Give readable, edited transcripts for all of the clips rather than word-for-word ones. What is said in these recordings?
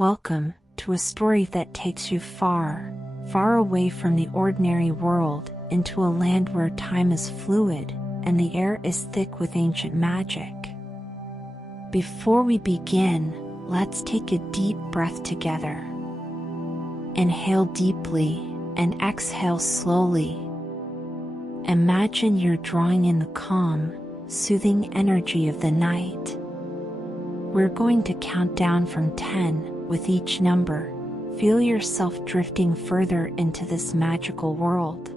Welcome to a story that takes you far, far away from the ordinary world, into a land where time is fluid and the air is thick with ancient magic. Before we begin, let's take a deep breath together. Inhale deeply and exhale slowly. Imagine you're drawing in the calm, soothing energy of the night. We're going to count down from 10. With each number, feel yourself drifting further into this magical world.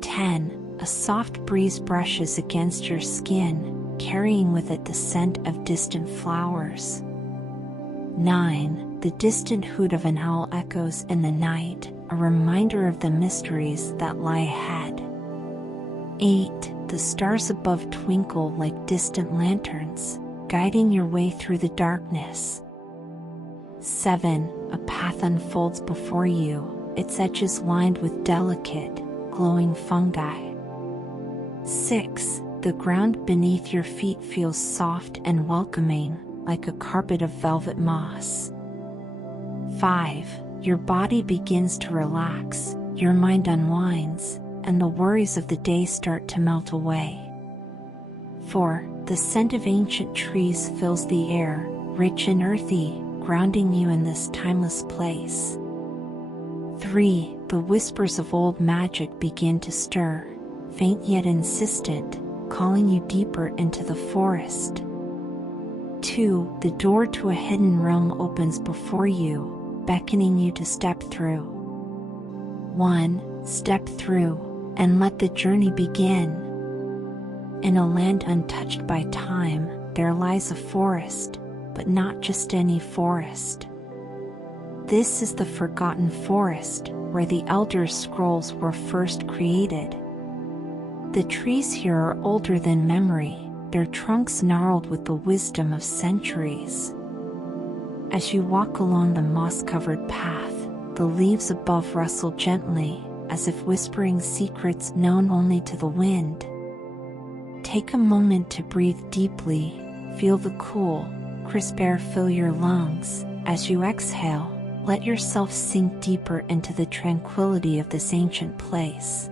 10. A soft breeze brushes against your skin, carrying with it the scent of distant flowers. 9. The distant hoot of an owl echoes in the night, a reminder of the mysteries that lie ahead. 8. The stars above twinkle like distant lanterns, guiding your way through the darkness. 7. A path unfolds before you, its edges lined with delicate, glowing fungi. 6. The ground beneath your feet feels soft and welcoming, like a carpet of velvet moss. 5. Your body begins to relax, your mind unwinds, and the worries of the day start to melt away. 4. The scent of ancient trees fills the air, rich and earthy, grounding you in this timeless place. 3. The whispers of old magic begin to stir, faint yet insistent, calling you deeper into the forest. 2. The door to a hidden realm opens before you, beckoning you to step through. 1. Step through, and let the journey begin. In a land untouched by time, there lies a forest, but not just any forest. This is the Forgotten Forest, where the Elder Scrolls were first created. The trees here are older than memory, their trunks gnarled with the wisdom of centuries. As you walk along the moss-covered path, the leaves above rustle gently, as if whispering secrets known only to the wind. Take a moment to breathe deeply, feel the cool, crisp air fill your lungs. As you exhale, let yourself sink deeper into the tranquility of this ancient place.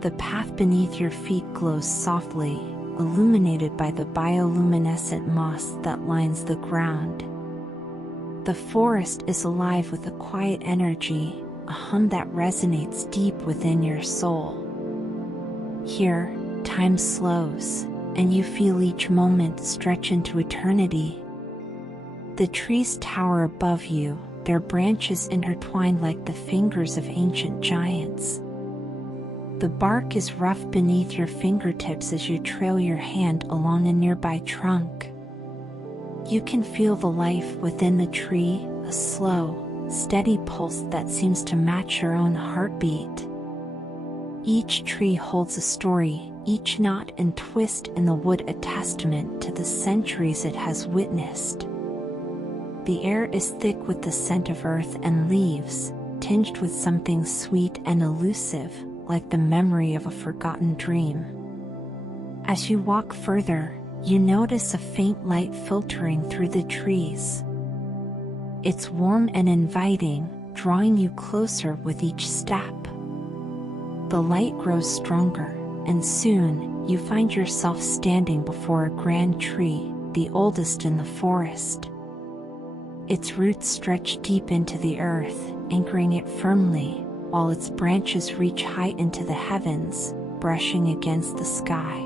The path beneath your feet glows softly, illuminated by the bioluminescent moss that lines the ground. The forest is alive with a quiet energy, a hum that resonates deep within your soul. Here, time slows, and you feel each moment stretch into eternity. The trees tower above you, their branches intertwined like the fingers of ancient giants. The bark is rough beneath your fingertips as you trail your hand along a nearby trunk. You can feel the life within the tree, a slow, steady pulse that seems to match your own heartbeat. Each tree holds a story, each knot and twist in the wood a testament to the centuries it has witnessed. The air is thick with the scent of earth and leaves, tinged with something sweet and elusive, like the memory of a forgotten dream. As you walk further, you notice a faint light filtering through the trees. It's warm and inviting, drawing you closer with each step. The light grows stronger, and soon, you find yourself standing before a grand tree, the oldest in the forest. Its roots stretch deep into the earth, anchoring it firmly, while its branches reach high into the heavens, brushing against the sky.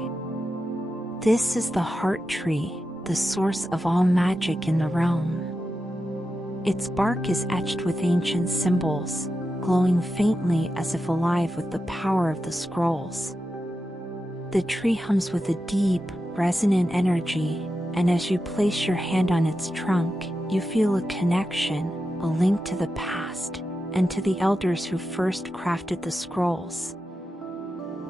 This is the heart tree, the source of all magic in the realm. Its bark is etched with ancient symbols, glowing faintly as if alive with the power of the scrolls. The tree hums with a deep, resonant energy, and as you place your hand on its trunk, you feel a connection, a link to the past, and to the elders who first crafted the scrolls.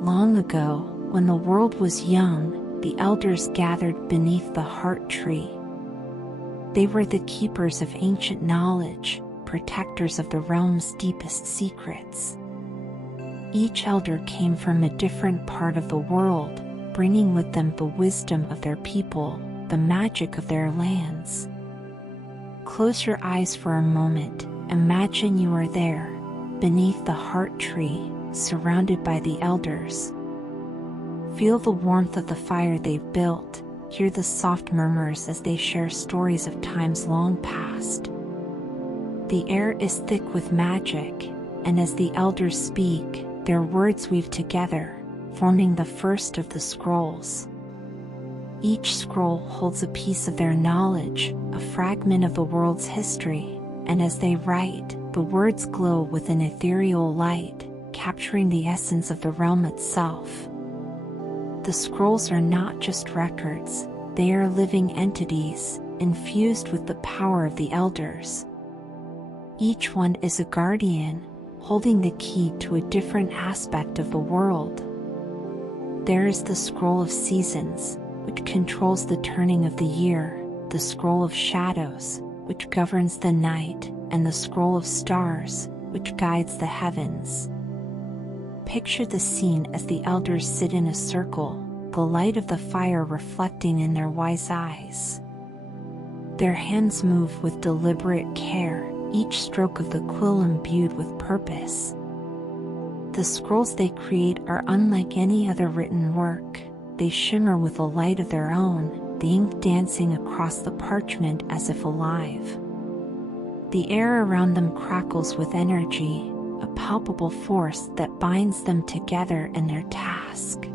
Long ago, when the world was young, the elders gathered beneath the heart tree. They were the keepers of ancient knowledge, protectors of the realm's deepest secrets. Each elder came from a different part of the world, bringing with them the wisdom of their people, the magic of their lands. Close your eyes for a moment. Imagine you are there, beneath the heart tree, surrounded by the elders. Feel the warmth of the fire they've built, hear the soft murmurs as they share stories of times long past. The air is thick with magic, and as the elders speak, their words weave together, forming the first of the scrolls. Each scroll holds a piece of their knowledge, a fragment of the world's history, and as they write, the words glow with an ethereal light, capturing the essence of the realm itself. The scrolls are not just records, they are living entities, infused with the power of the elders. Each one is a guardian, holding the key to a different aspect of the world. There is the scroll of seasons, which controls the turning of the year, the scroll of shadows, which governs the night, and the scroll of stars, which guides the heavens. Picture the scene as the elders sit in a circle, the light of the fire reflecting in their wise eyes. Their hands move with deliberate care, each stroke of the quill imbued with purpose. The scrolls they create are unlike any other written work. They shimmer with a light of their own, the ink dancing across the parchment as if alive. The air around them crackles with energy, a palpable force that binds them together in their task.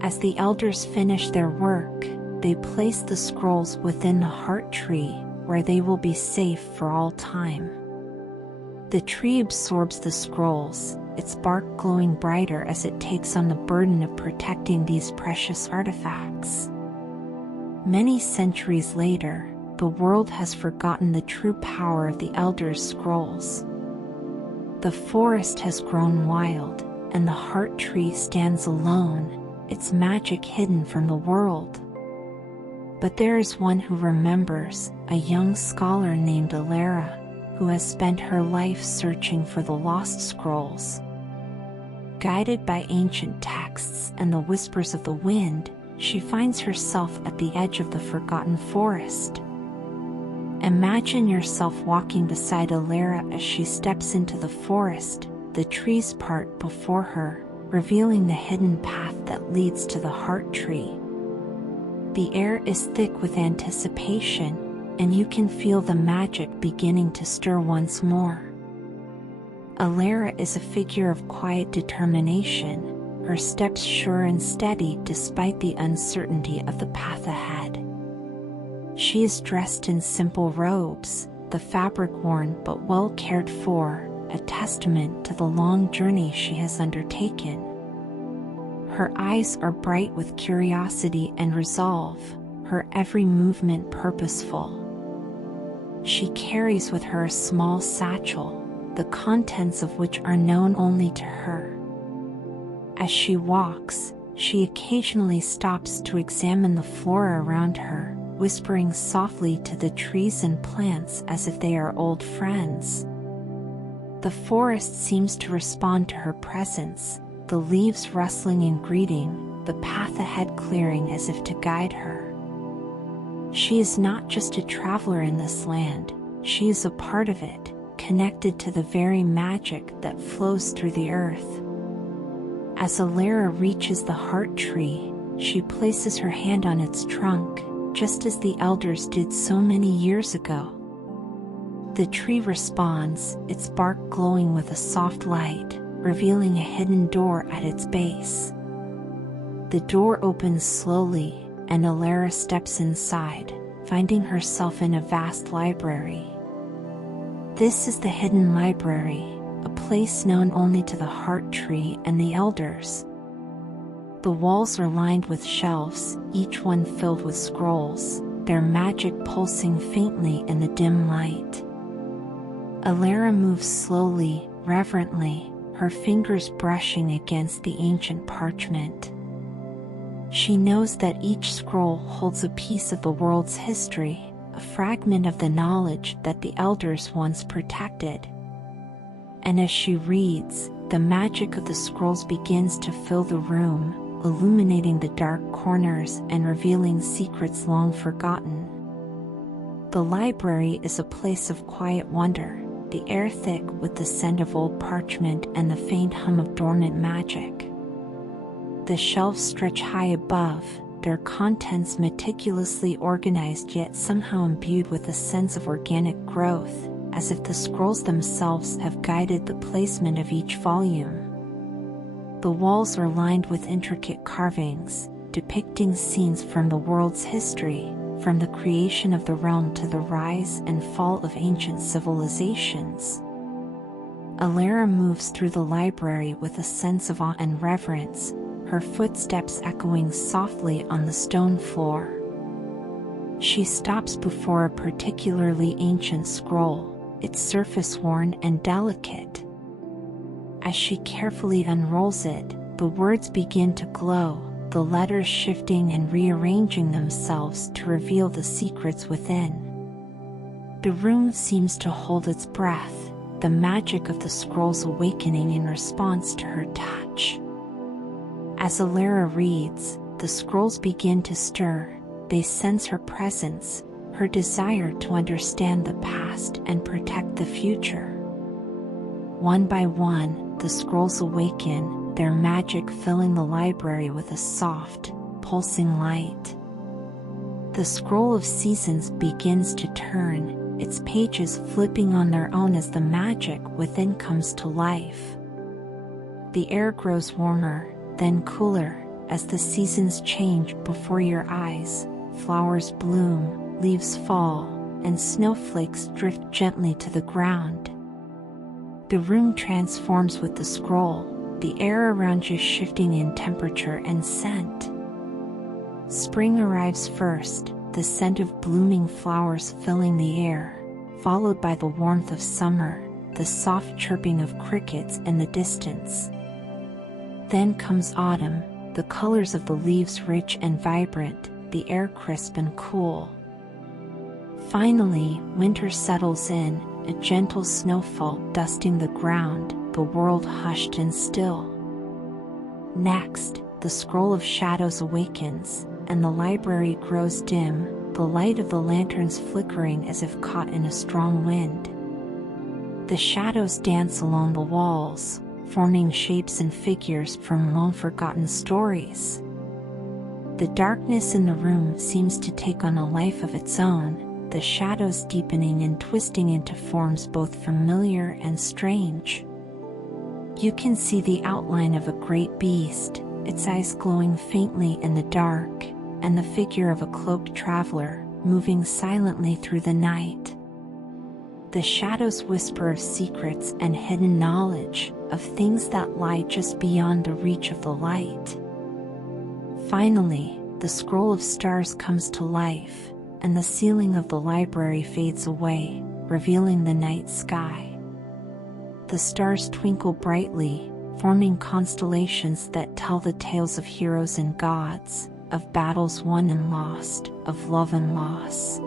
As the elders finish their work, they place the scrolls within the heart tree, where they will be safe for all time. The tree absorbs the scrolls, its bark glowing brighter as it takes on the burden of protecting these precious artifacts. Many centuries later, the world has forgotten the true power of the elders' scrolls. The forest has grown wild, and the heart tree stands alone, its magic hidden from the world. But there is one who remembers, a young scholar named Alara, who has spent her life searching for the lost scrolls. Guided by ancient texts and the whispers of the wind, she finds herself at the edge of the forgotten forest. Imagine yourself walking beside Alara as she steps into the forest, the trees part before her, revealing the hidden path that leads to the heart tree. The air is thick with anticipation, and you can feel the magic beginning to stir once more. Alara is a figure of quiet determination, her steps sure and steady despite the uncertainty of the path ahead. She is dressed in simple robes, the fabric worn but well cared for, a testament to the long journey she has undertaken. Her eyes are bright with curiosity and resolve, her every movement purposeful. She carries with her a small satchel, the contents of which are known only to her. As she walks, she occasionally stops to examine the flora around her, whispering softly to the trees and plants as if they are old friends. The forest seems to respond to her presence, the leaves rustling in greeting, the path ahead clearing as if to guide her. She is not just a traveler in this land, she is a part of it, connected to the very magic that flows through the earth. As Alara reaches the heart tree, she places her hand on its trunk, just as the elders did so many years ago. The tree responds, its bark glowing with a soft light, revealing a hidden door at its base. The door opens slowly, and Alara steps inside, finding herself in a vast library. This is the hidden library, a place known only to the heart tree and the elders. The walls are lined with shelves, each one filled with scrolls, their magic pulsing faintly in the dim light. Alara moves slowly, reverently, her fingers brushing against the ancient parchment. She knows that each scroll holds a piece of the world's history, a fragment of the knowledge that the elders once protected. And as she reads, the magic of the scrolls begins to fill the room, illuminating the dark corners and revealing secrets long forgotten. The library is a place of quiet wonder, the air thick with the scent of old parchment and the faint hum of dormant magic. The shelves stretch high above, their contents meticulously organized yet somehow imbued with a sense of organic growth, as if the scrolls themselves have guided the placement of each volume. The walls are lined with intricate carvings, depicting scenes from the world's history, from the creation of the realm to the rise and fall of ancient civilizations. Alara moves through the library with a sense of awe and reverence, her footsteps echoing softly on the stone floor. She stops before a particularly ancient scroll, its surface worn and delicate. As she carefully unrolls it, the words begin to glow, the letters shifting and rearranging themselves to reveal the secrets within. The room seems to hold its breath, the magic of the scrolls awakening in response to her touch. As Alara reads, the scrolls begin to stir, they sense her presence, her desire to understand the past and protect the future. One by one, the scrolls awaken, their magic filling the library with a soft, pulsing light. The scroll of seasons begins to turn, its pages flipping on their own as the magic within comes to life. The air grows warmer, then cooler, as the seasons change before your eyes. Flowers bloom, leaves fall, and snowflakes drift gently to the ground. The room transforms with the scroll, the air around you shifting in temperature and scent. Spring arrives first, the scent of blooming flowers filling the air, followed by the warmth of summer, the soft chirping of crickets in the distance. Then comes autumn, the colors of the leaves rich and vibrant, the air crisp and cool. Finally, winter settles in, a gentle snowfall dusting the ground, the world hushed and still. Next, the scroll of shadows awakens, and the library grows dim, the light of the lanterns flickering as if caught in a strong wind. The shadows dance along the walls, forming shapes and figures from long-forgotten stories. The darkness in the room seems to take on a life of its own, the shadows deepening and twisting into forms both familiar and strange. You can see the outline of a great beast, its eyes glowing faintly in the dark, and the figure of a cloaked traveler, moving silently through the night. The shadows whisper of secrets and hidden knowledge, of things that lie just beyond the reach of the light. Finally, the scroll of stars comes to life, and the ceiling of the library fades away, revealing the night sky. The stars twinkle brightly, forming constellations that tell the tales of heroes and gods, of battles won and lost, of love and loss.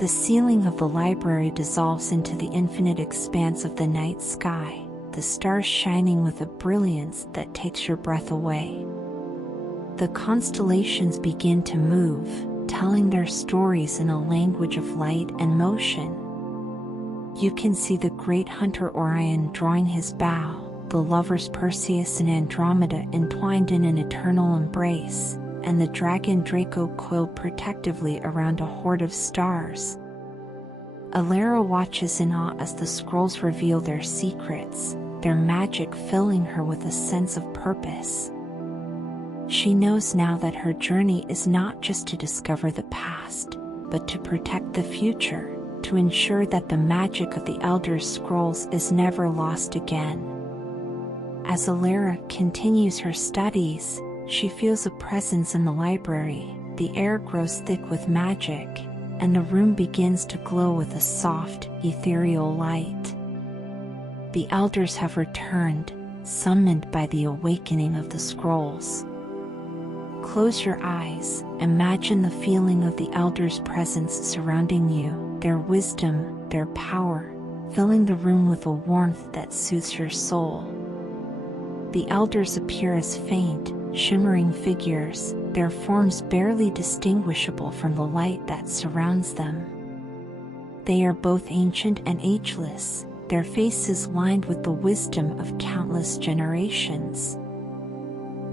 The ceiling of the library dissolves into the infinite expanse of the night sky, the stars shining with a brilliance that takes your breath away. The constellations begin to move, telling their stories in a language of light and motion. You can see the great hunter Orion drawing his bow, the lovers Perseus and Andromeda entwined in an eternal embrace, and the dragon Draco coiled protectively around a horde of stars. Alara watches in awe as the scrolls reveal their secrets, their magic filling her with a sense of purpose. She knows now that her journey is not just to discover the past, but to protect the future, to ensure that the magic of the Elder Scrolls is never lost again. As Alara continues her studies, she feels a presence in the library, the air grows thick with magic, and the room begins to glow with a soft, ethereal light. The elders have returned, summoned by the awakening of the scrolls. Close your eyes, imagine the feeling of the elders' presence surrounding you, their wisdom, their power, filling the room with a warmth that soothes your soul. The elders appear as faint, shimmering figures, their forms barely distinguishable from the light that surrounds them. They are both ancient and ageless, their faces lined with the wisdom of countless generations.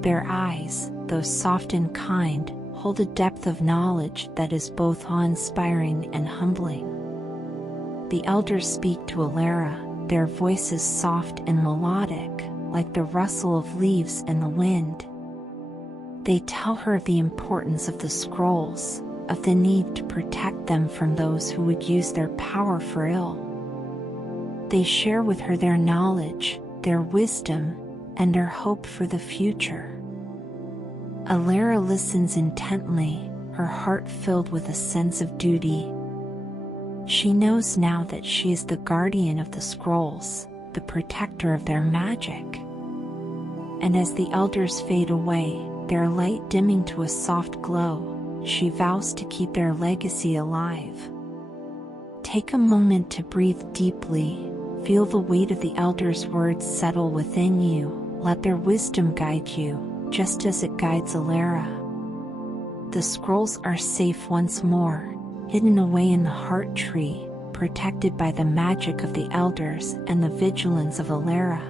Their eyes, though soft and kind, hold a depth of knowledge that is both awe-inspiring and humbling. The elders speak to Alara, their voices soft and melodic, like the rustle of leaves in the wind. They tell her of the importance of the scrolls, of the need to protect them from those who would use their power for ill. They share with her their knowledge, their wisdom, and their hope for the future. Alara listens intently, her heart filled with a sense of duty. She knows now that she is the guardian of the scrolls, the protector of their magic. And as the elders fade away, their light dimming to a soft glow, she vows to keep their legacy alive. Take a moment to breathe deeply, feel the weight of the elders' words settle within you, let their wisdom guide you, just as it guides Alara. The scrolls are safe once more, hidden away in the heart tree, protected by the magic of the elders and the vigilance of Alara.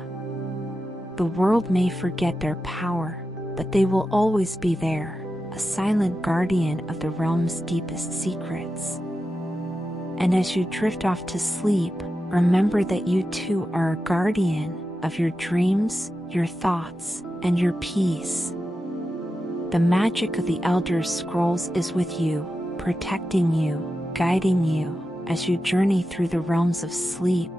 The world may forget their power, but they will always be there, a silent guardian of the realm's deepest secrets. And as you drift off to sleep, remember that you too are a guardian of your dreams, your thoughts, and your peace. The magic of the Elder Scrolls is with you, protecting you, guiding you, as you journey through the realms of sleep.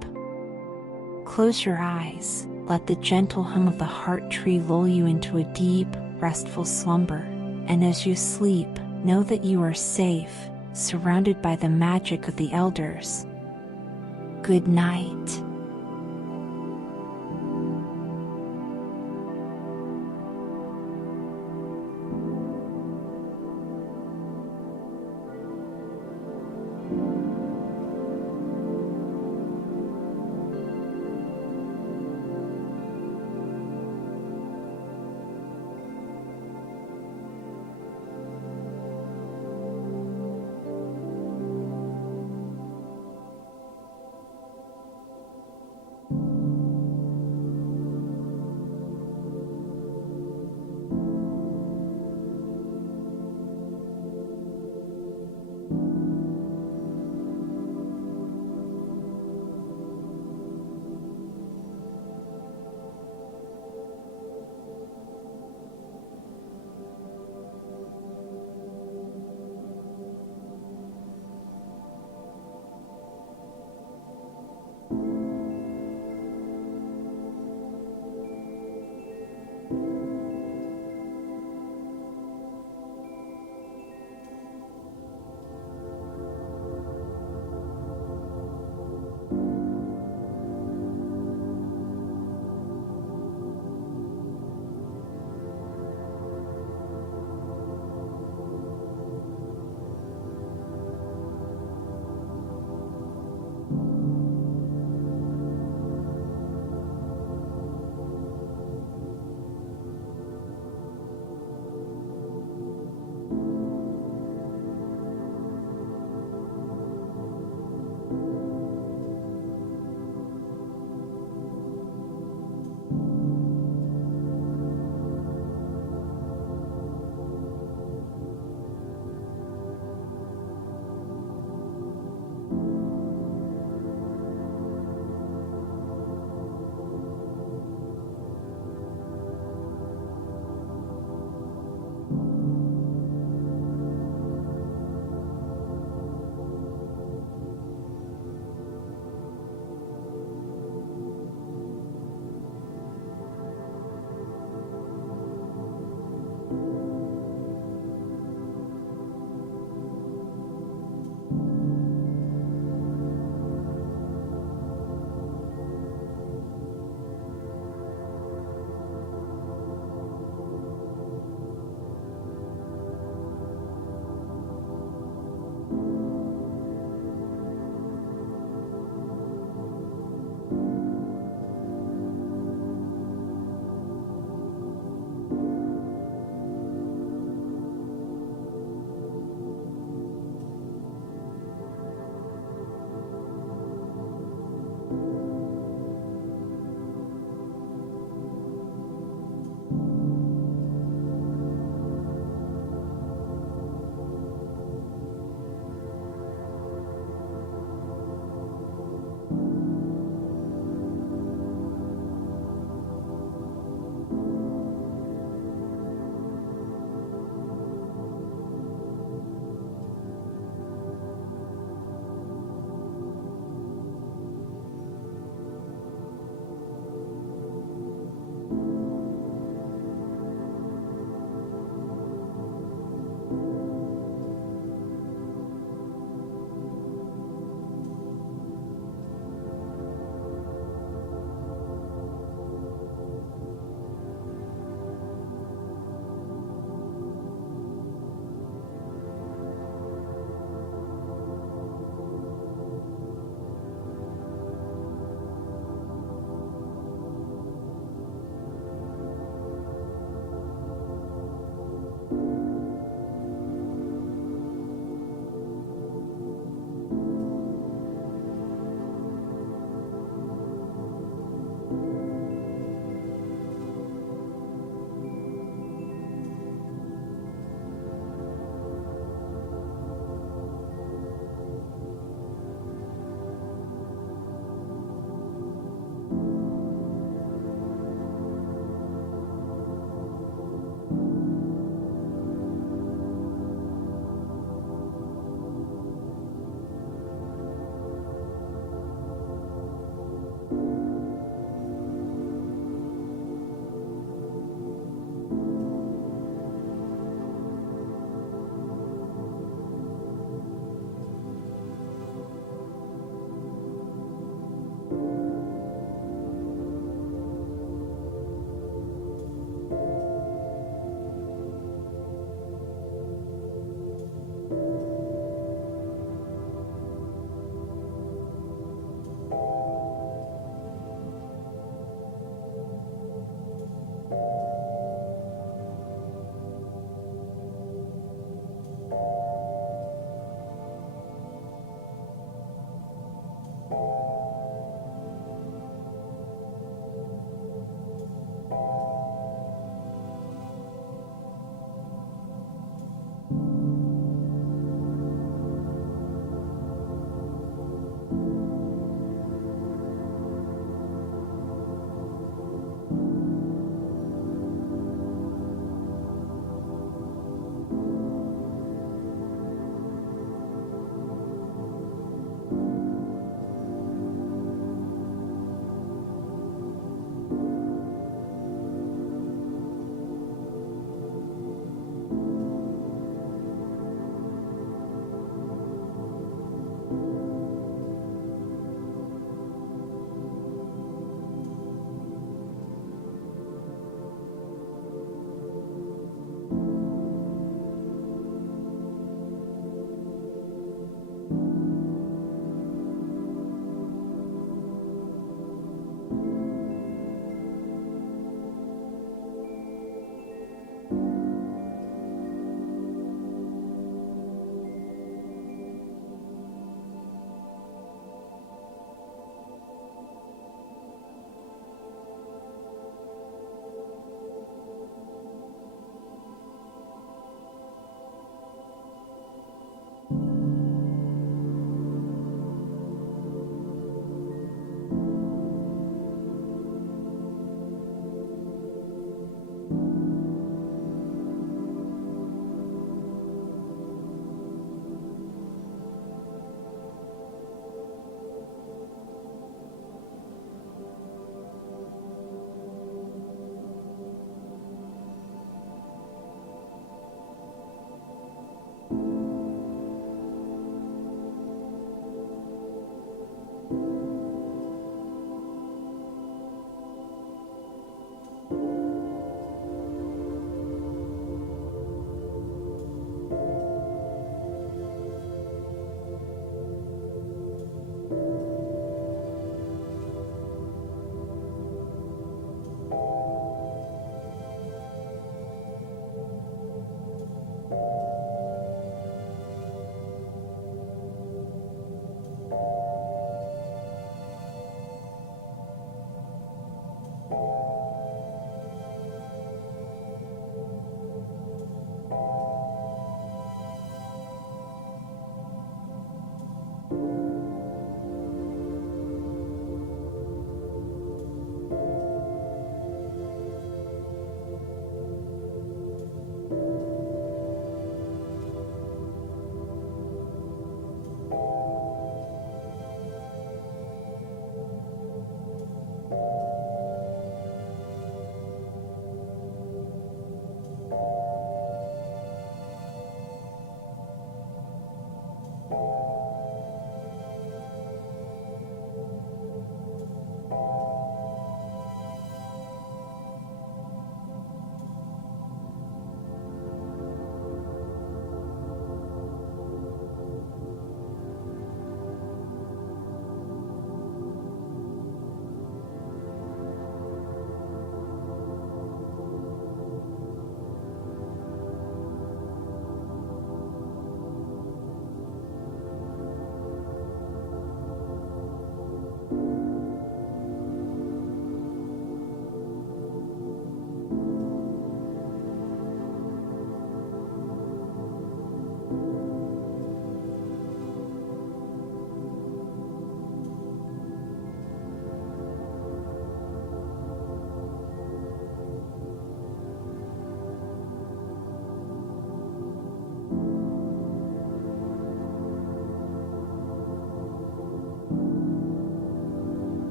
Close your eyes, let the gentle hum of the heart tree lull you into a deep, restful slumber. And as you sleep, know that you are safe, surrounded by the magic of the elders. Good night.